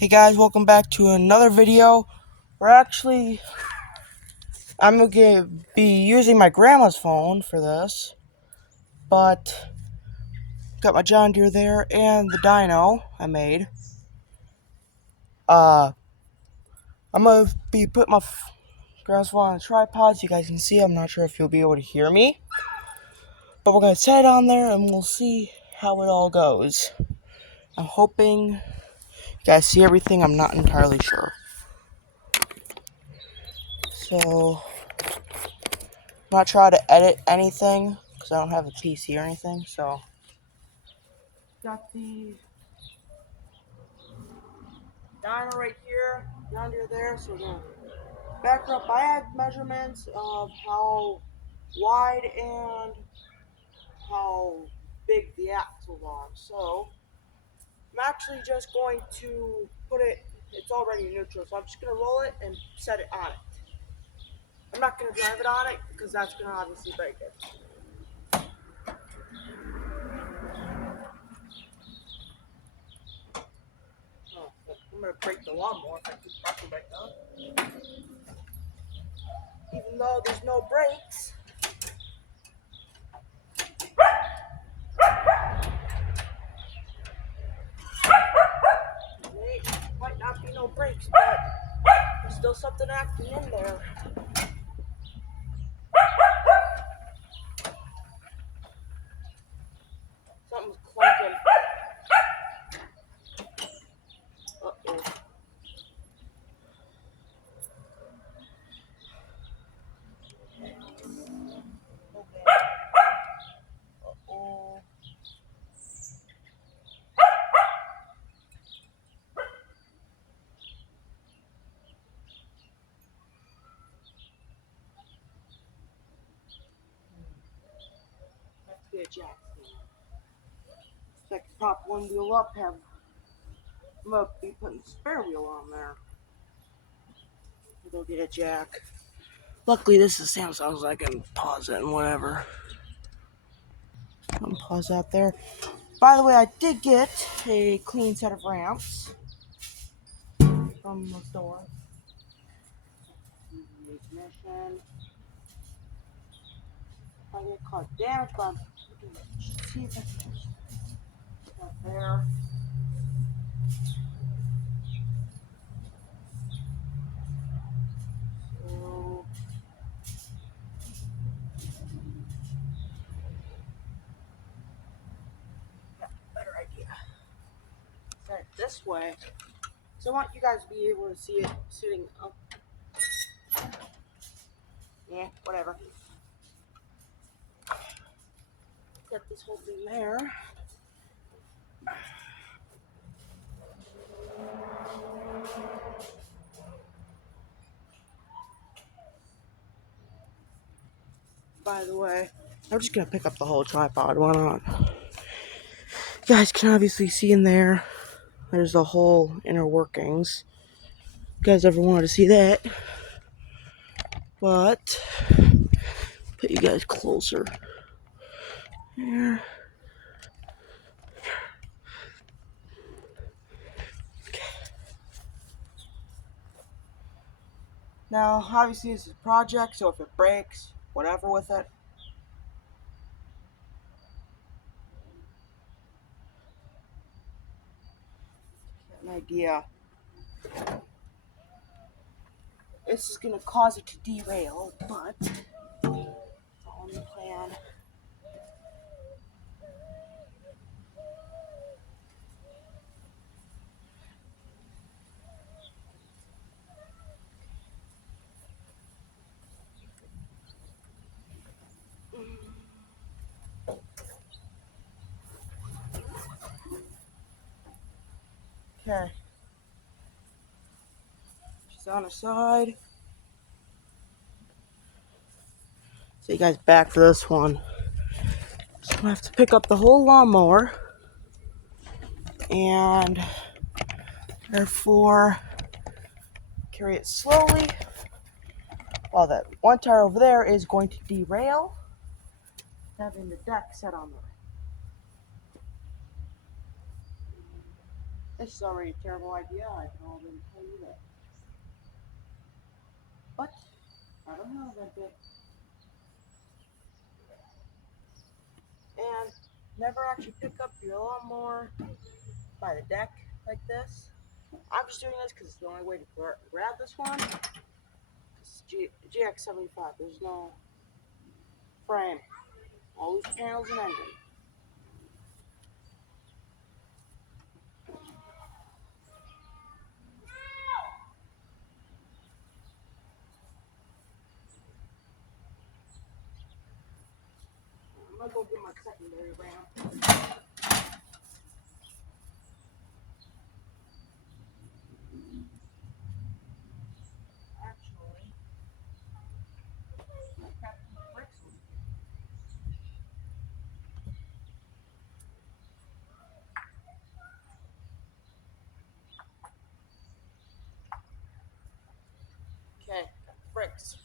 Hey guys, welcome back to another video. I'm going to be using my grandma's phone for this, but got my John Deere there and the dyno I made. I'm going to be putting my grandma's phone on a tripod so you guys can see. I'm not sure if you'll be able to hear me, but we're going to set it on there and we'll see how it all goes. I'm hoping you guys see everything. I'm not entirely sure. So, I'm not trying to edit anything because I don't have a PC or anything, so. Got the dyno right here, down here there, so we're gonna back her up. I had measurements of how wide and how big the axles are, so I'm actually just going to put it, it's already neutral, so I'm just gonna roll it and set it on it. I'm not gonna drive it on it because that's gonna obviously break it. Oh, I'm gonna break the lawnmower if I keep pressing back down. Even though there's no brakes. Might not be no brakes, but there's still something acting in there. Something's clunking. Uh-oh. Okay. Uh-oh. Have to be a jack stand. So I can pop one wheel up, I'm gonna be putting the spare wheel on there. We'll go get a jack. Luckily this is Samsung, so I can pause it and whatever. I'm pause that there. By the way, I did get a clean set of ramps from the store. Ignition. If I get caught damage, but I'm see if I can just that there. So yeah, better idea. Set it this way. So I want you guys to be able to see it sitting up. Yeah, whatever. Get this whole thing there. By the way, I'm just gonna pick up the whole tripod. Why not? You guys can obviously see in there. There's the whole inner workings. You guys ever wanted to see that? But put you guys closer. Here. Okay. Now, obviously, this is a project, so if it breaks, whatever with it. Get an idea. This is gonna cause it to derail, but it's all in the plan. Okay. She's on her side. So you guys back for this one. So I have to pick up the whole lawnmower. And therefore carry it slowly. While that one tire over there is going to derail. Having the deck set on there. This is already a terrible idea, I can already tell you that. But, I don't know that bit. And never actually pick up your lawnmower by the deck like this. I'm just doing this because it's the only way to grab this one. It's GX75, there's no frame. All these panels and engine. I'm gonna go get my secondary ramp. Actually, I kept the bricks with me. Okay, bricks.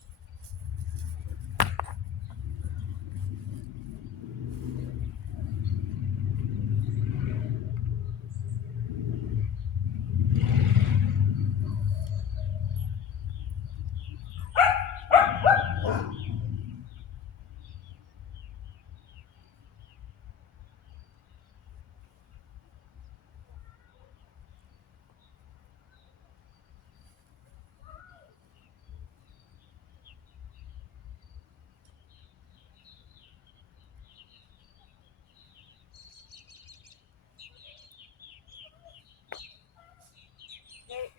There.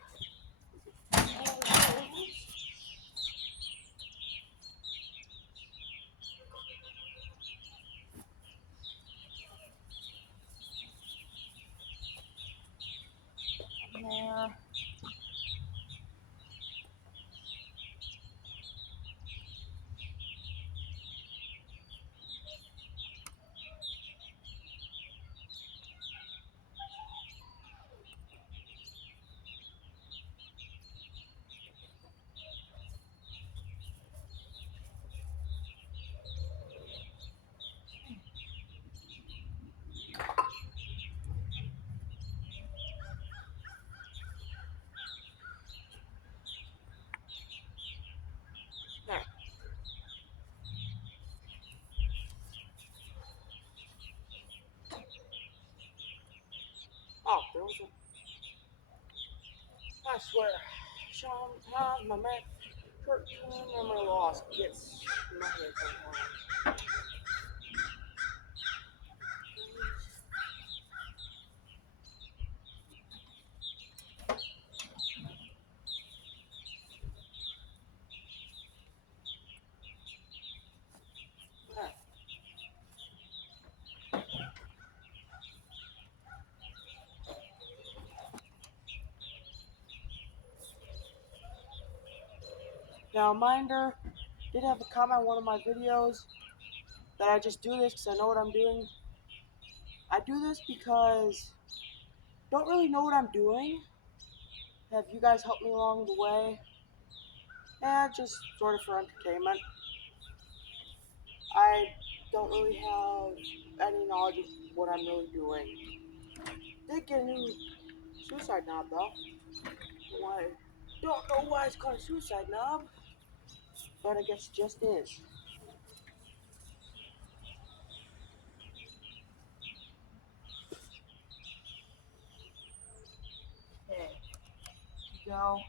There. Oh, there was a. I swear. Sometimes my man, short-term memory loss gets my head sometimes. There. Now, Minder did have a comment on one of my videos that I just do this because I know what I'm doing. I do this because I don't really know what I'm doing. Have you guys helped me along the way? And just sort of for entertainment. I don't really have any knowledge of what I'm really doing. Did get a new suicide knob though. Why? Don't know why it's called a suicide knob, but I guess it just is. Okay, go.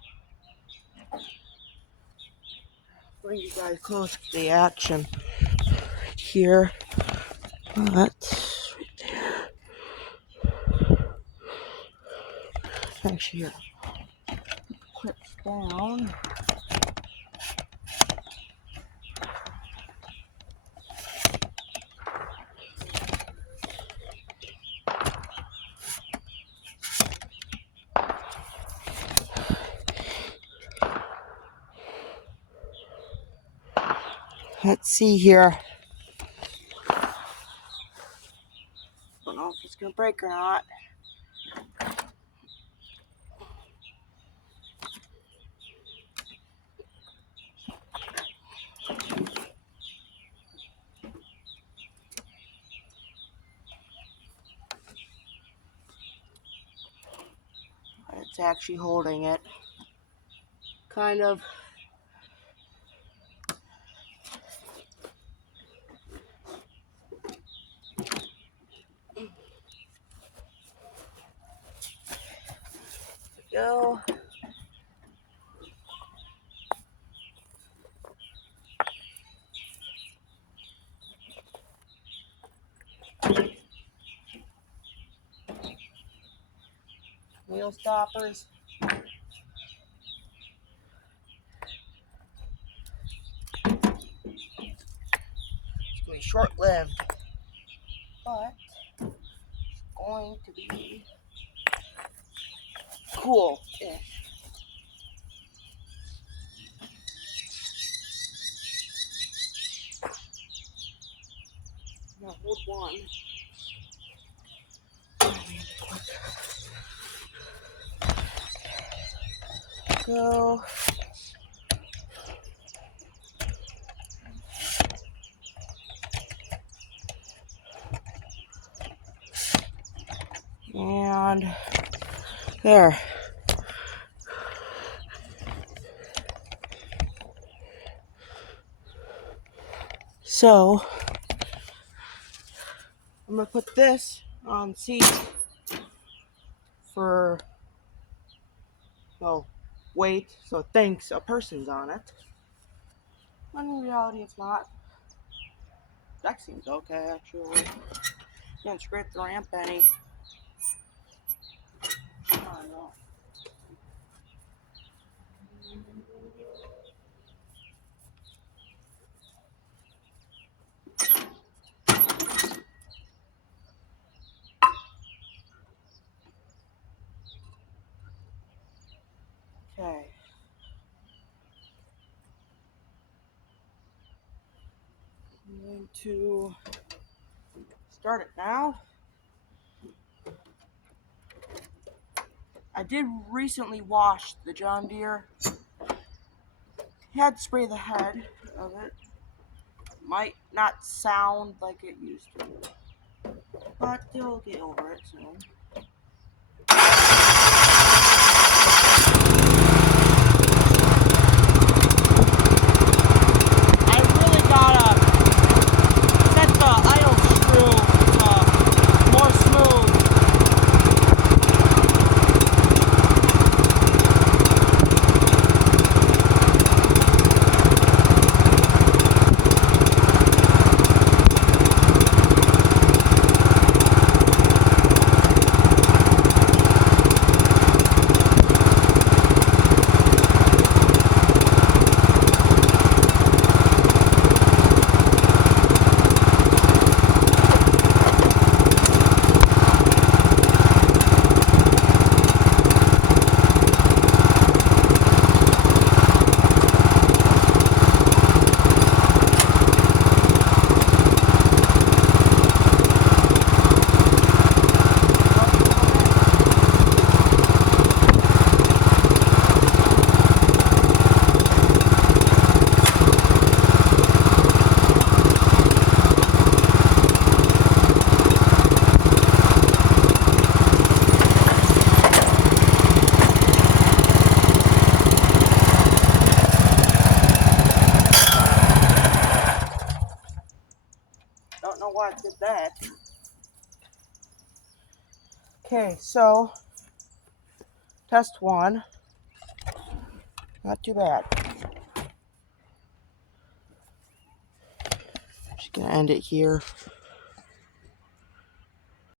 Bring you guys close to the action here. That's right there. Actually, here. Clips down. Let's see here. Don't know if it's gonna break or not. it's actually holding it. Kind of. Go. Wheel stoppers. It's going to be short-lived, but it's going to be cool-ish. Now hold one. Go. And there. So I'm gonna put this on the seat for, well, weight, so it thinks a person's on it. When in reality it's not. That seems okay, actually. Didn't scrape the ramp any. I don't know. Okay. I'm going to start it now. I did recently wash the John Deere. Had to spray the head of it. Might not sound like it used to, but you'll get over it soon. I really gotta set the idle screw more smooth. Don't know why I did that. Okay, so test one. Not too bad. Just gonna end it here.